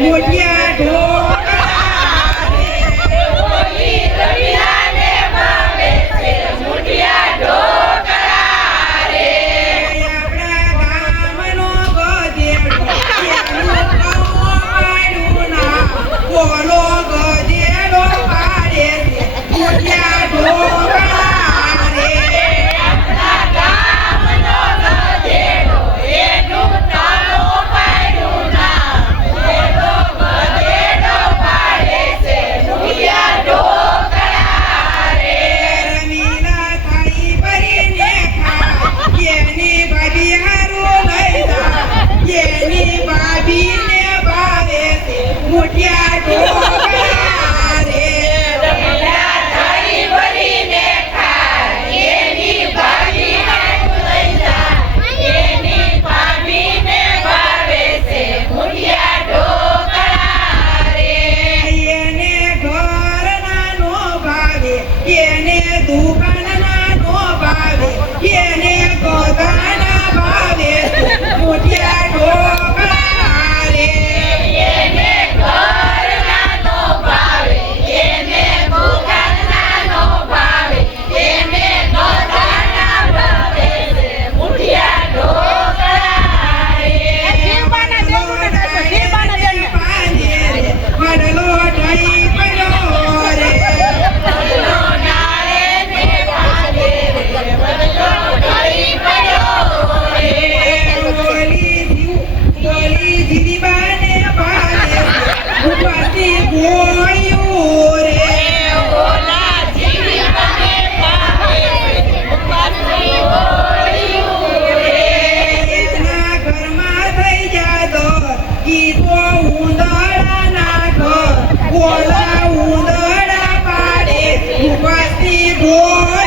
મોઢિયા ઢોકળા ઓલી રવિયાને ભાવે છે મોઢિયા ઢોકળા રે. આપણા ગામનો ગધેડો એનું કમાણું ના બોલો ગધેડો પાડે છે મોઢિયા ઢોકળા રે. આપણા ગામનો ગધેડો એનું તાળું પાડ્યું ના બોલો ગધેડો પાડે છે મોઢિયા ઢોકળા રે. રમીલા થાળી ભરીને ખા એની ભાભી હારું લઈ જા એની ભાભીને ભાવે છે મોઢિયા ઢોકળા રે. રમીલા થાળી ભરીને ખાય એની ભાભી હારું લઈ જાય એની ભાભીને ભાવે છે મોઢિયા ઢોકળા રે. એને ઘરના નો ભાવે એને દુકાનના નો ભાવે એને ગધાના ભાવે મોઢિયા ઢોકળા રે. એને ઘરના નો ભાવે એને દુકાનના નો ભાવે એને ગધાના ભાવે છે મોઢિયા ઢોકળા રે. વડલો ઢળી પડ્યો રે. વડલો નાળે ને ભાગે રે વડલો ઢળી પડ્યો રે. ઓલી જીરીબાને ભાવે ઉપરથી ગોળ્યું રે. ઓલા જીવીબાને ભાવે ઉપરથી ગોળ્યું રે. એના ઘરમાં થઈ જાતો ઈ તો ઉંદરડા નાખો ઓલા ઉંદરડા પાડે ઉપરથી ગોળ